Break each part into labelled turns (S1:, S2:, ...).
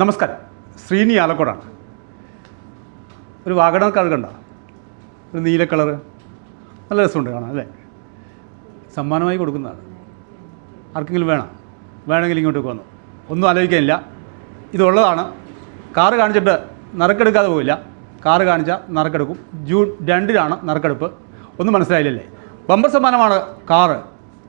S1: നമസ്കാരം. ശ്രീനി ആലക്കോടാണ്. ഒരു വാഗണ കാർ കണ്ട? ഒരു നീല കളർ നല്ല രസമുണ്ട് കാണാൻ അല്ലേ? സമ്മാനമായി കൊടുക്കുന്നതാണ്. ആർക്കെങ്കിലും വേണം? വേണമെങ്കിൽ ഇങ്ങോട്ട് വന്നു. ഒന്നും ആലോചിക്കാനില്ല. ഇതുള്ളതാണ്. കാറ് കാണിച്ചിട്ട് നറുക്കെടുക്കാതെ പോവില്ല. കാറ് കാണിച്ചാൽ നറുക്കെടുക്കും. ജൂൺ രണ്ടിനാണ് നറുക്കെടുപ്പ്. ഒന്നും മനസ്സിലായില്ലല്ലേ? ബമ്പർ സമ്മാനമാണ് കാറ്.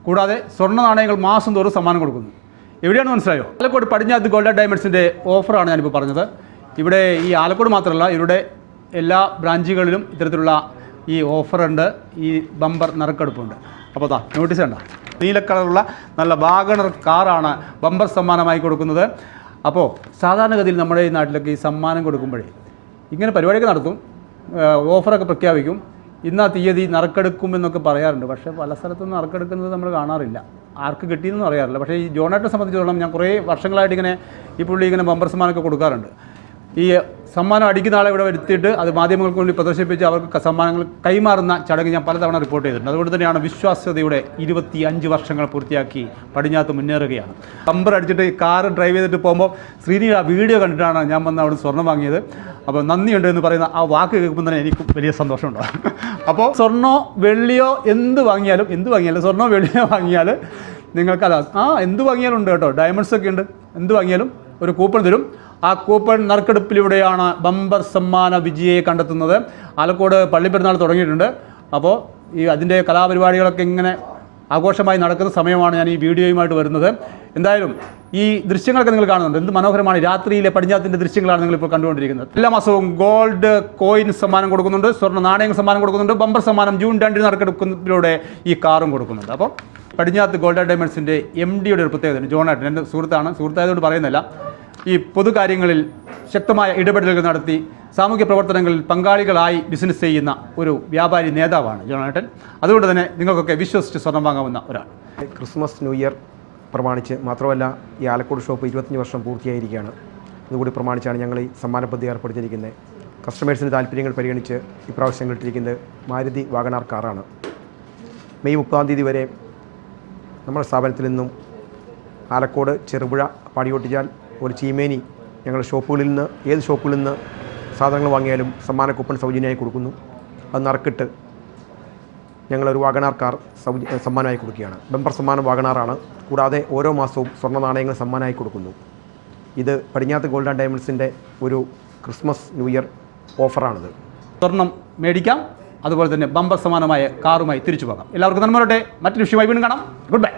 S1: കൂടാതെ സ്വർണ നാണയങ്ങൾ മാസം തോറും സമ്മാനം കൊടുക്കുന്നു. എവിടെയാണ് മനസ്സിലായോ? ആലക്കോട് പടിഞ്ഞാത്ത് ഗോൾഡൻ ഡയമണ്ട്സിന്റെ ഓഫറാണ് ഞാനിപ്പോൾ പറഞ്ഞത്. ഇവിടെ ഈ ആലക്കോട് മാത്രമല്ല ഇവരുടെ എല്ലാ ബ്രാഞ്ചുകളിലും ഇത്തരത്തിലുള്ള ഈ ഓഫറുണ്ട് ഈ ബമ്പർ നറുക്കെടുപ്പുണ്ട്. അപ്പോൾ താ നോട്ടീസ് കണ്ട? നീല കളറുള്ള നല്ല വാഗണർ കാറാണ് ബമ്പർ സമ്മാനമായി കൊടുക്കുന്നത്. അപ്പോൾ സാധാരണഗതിയിൽ നമ്മുടെ ഈ നാട്ടിലൊക്കെ ഈ സമ്മാനം കൊടുക്കുമ്പോഴേ ഇങ്ങനെ പരിപാടിയൊക്കെ നടത്തും ഓഫറൊക്കെ പ്രഖ്യാപിക്കും. ഇന്നാ തീയതി നറുക്കെടുക്കും എന്നൊക്കെ പറയാറുണ്ട്. പക്ഷേ പല സ്ഥലത്തും നറുക്കെടുക്കുന്നത് നമ്മൾ കാണാറില്ല. ആർക്ക് കിട്ടിയെന്നൊന്നും അറിയാറില്ല. പക്ഷേ ഈ ജോണേട്ടനെ സംബന്ധിച്ചിടത്തോളം ഞാൻ കുറേ വർഷങ്ങളായിട്ട് ഇങ്ങനെ ഈ പുള്ളി ഇങ്ങനെ ബമ്പർ സമ്മാനമൊക്കെ കൊടുക്കാറുണ്ട്. ഈ സമ്മാനം അടിക്കുന്ന ആളെ ഇവിടെ വരുത്തിയിട്ട് അത് മാധ്യമങ്ങൾക്ക് വേണ്ടി പ്രദർശിപ്പിച്ച് അവർക്ക് സമ്മാനങ്ങൾ കൈമാറുന്ന ചടങ്ങ് ഞാൻ പലതവണ റിപ്പോർട്ട് ചെയ്തിട്ടുണ്ട്. അതുകൊണ്ട് തന്നെയാണ് വിശ്വാസ്യതയുടെ ഇരുപത്തി അഞ്ച് വർഷങ്ങൾ പൂർത്തിയാക്കി പടിഞ്ഞാത്ത് മുന്നേറുകയാണ്. ബമ്പർ അടിച്ചിട്ട് കാർ ഡ്രൈവ് ചെയ്തിട്ട് പോകുമ്പോൾ ശ്രീനി ആ വീഡിയോ കണ്ടിട്ടാണ് ഞാൻ വന്ന് അവിടെ സ്വർണം വാങ്ങിയത്. അപ്പോൾ നന്ദിയുണ്ട് എന്ന് പറയുന്ന ആ വാക്ക് കേൾക്കുമ്പോൾ തന്നെ എനിക്ക് വലിയ സന്തോഷമുണ്ട്. അപ്പോൾ സ്വർണോ വെള്ളിയോ എന്ത് വാങ്ങിയാലും എന്ത് വാങ്ങിയാലും സ്വർണോ വെള്ളിയോ വാങ്ങിയാൽ നിങ്ങൾക്ക് അതാ ആ എന്ത് വാങ്ങിയാലും ഉണ്ട് കേട്ടോ. ഡയമണ്ട്സ് ഒക്കെ ഉണ്ട്. എന്ത് വാങ്ങിയാലും ഒരു കൂപ്പൺ തരും. ആ കൂപ്പൺ നറുക്കെടുപ്പിലൂടെയാണ് ബമ്പർ സമ്മാന വിജയെ കണ്ടെത്തുന്നത്. ആലക്കോട് പള്ളിപ്പെരുന്നാൾ തുടങ്ങിയിട്ടുണ്ട്. അപ്പോൾ ഈ അതിന്റെ കലാപരിപാടികളൊക്കെ ഇങ്ങനെ ആഘോഷമായി നടക്കുന്ന സമയമാണ് ഞാൻ ഈ വീഡിയോയുമായിട്ട് വരുന്നത്. എന്തായാലും ഈ ദൃശ്യങ്ങളൊക്കെ നിങ്ങൾ കാണുന്നുണ്ട്. എന്ത് മനോഹരമാണ് രാത്രിയിലെ പടിഞ്ഞാത്തിന്റെ ദൃശ്യങ്ങളാണ് നിങ്ങളിപ്പോൾ കണ്ടുകൊണ്ടിരിക്കുന്നത്. എല്ലാ മാസവും ഗോൾഡ് കോയിൻ സമ്മാനം കൊടുക്കുന്നുണ്ട്. സ്വർണ നാണയങ്ങൾ സമ്മാനം കൊടുക്കുന്നുണ്ട്. ബമ്പർ സമ്മാനം ജൂൺ രണ്ടിന് നടക്കെടുക്കുന്നതിലൂടെ ഈ കാറും കൊടുക്കുന്നുണ്ട്. അപ്പോൾ പടിഞ്ഞാത്ത് ഗോൾഡ് ഡയമണ്ട്സിന്റെ എം ഡിയുടെ ഒരു പ്രത്യേകത ജോണായിട്ട് എന്റെ സുഹൃത്താണ്. സുഹൃത്തായതുകൊണ്ട് പറയുന്നില്ല. ഈ പൊതുകാര്യങ്ങളിൽ ശക്തമായ ഇടപെടലുകൾ നടത്തി സാമൂഹ്യ പ്രവർത്തനങ്ങളിൽ പങ്കാളികളായി ബിസിനസ് ചെയ്യുന്ന ഒരു വ്യാപാരി നേതാവാണ് ജോണേട്ടൻ. അതുകൊണ്ട് തന്നെ നിങ്ങൾക്കൊക്കെ വിശ്വസിച്ച് സ്വർണം വാങ്ങാവുന്ന ഒരാൾ.
S2: ക്രിസ്മസ് ന്യൂ ഇയർ പ്രമാണിച്ച് മാത്രമല്ല ഈ ആലക്കോട് ഷോപ്പ് ഇരുപത്തഞ്ച് വർഷം പൂർത്തിയായിരിക്കുകയാണ്. ഇതുകൂടി പ്രമാണിച്ചാണ് ഞങ്ങൾ ഈ സമ്മാന പദ്ധതി ഏർപ്പെടുത്തിയിരിക്കുന്നത്. കസ്റ്റമേഴ്സിന്റെ താല്പര്യങ്ങൾ പരിഗണിച്ച് ഇപ്രാവശ്യം കിട്ടിയിരിക്കുന്നത് മാരുതി വാഗണാർ കാറാണ് മെയ് മുപ്പതാം തീയതി വരെ നമ്മുടെ സ്ഥാപനത്തിൽ നിന്നും ആലക്കോട് ചെറുപുഴ പാടിയോട്ടിച്ചാൽ ഒരു ചീമേനി ഞങ്ങളുടെ ഷോപ്പുകളിൽ നിന്ന് ഏത് ഷോപ്പുകളിൽ നിന്ന് സാധനങ്ങൾ വാങ്ങിയാലും സമ്മാന കൂപ്പൺ സൗജന്യമായി കൊടുക്കുന്നു. അത് നറുക്കിട്ട് ഞങ്ങളൊരു വാഗണാർ കാർ സൗജ സമ്മാനമായി കൊടുക്കുകയാണ്. ബെമ്പർ സമ്മാനം വാഗണാറാണ്. കൂടാതെ ഓരോ മാസവും സ്വർണ നാണയങ്ങൾ സമ്മാനമായി കൊടുക്കുന്നു. ഇത് പടിഞ്ഞാത്ത് ഗോൾഡ് ആൻഡ് ഡയമണ്ട്സിന്റെ ഒരു ക്രിസ്മസ് ന്യൂ ഇയർ ഓഫറാണിത്.
S1: സ്വർണം മേടിക്കാം. അതുപോലെ തന്നെ ബമ്പർ സമാനമായ കാറുമായി തിരിച്ചു പോകാം. എല്ലാവർക്കും നന്മ മറ്റൊരു വിഷയമായി വീണ്ടും കാണാം. Good bye.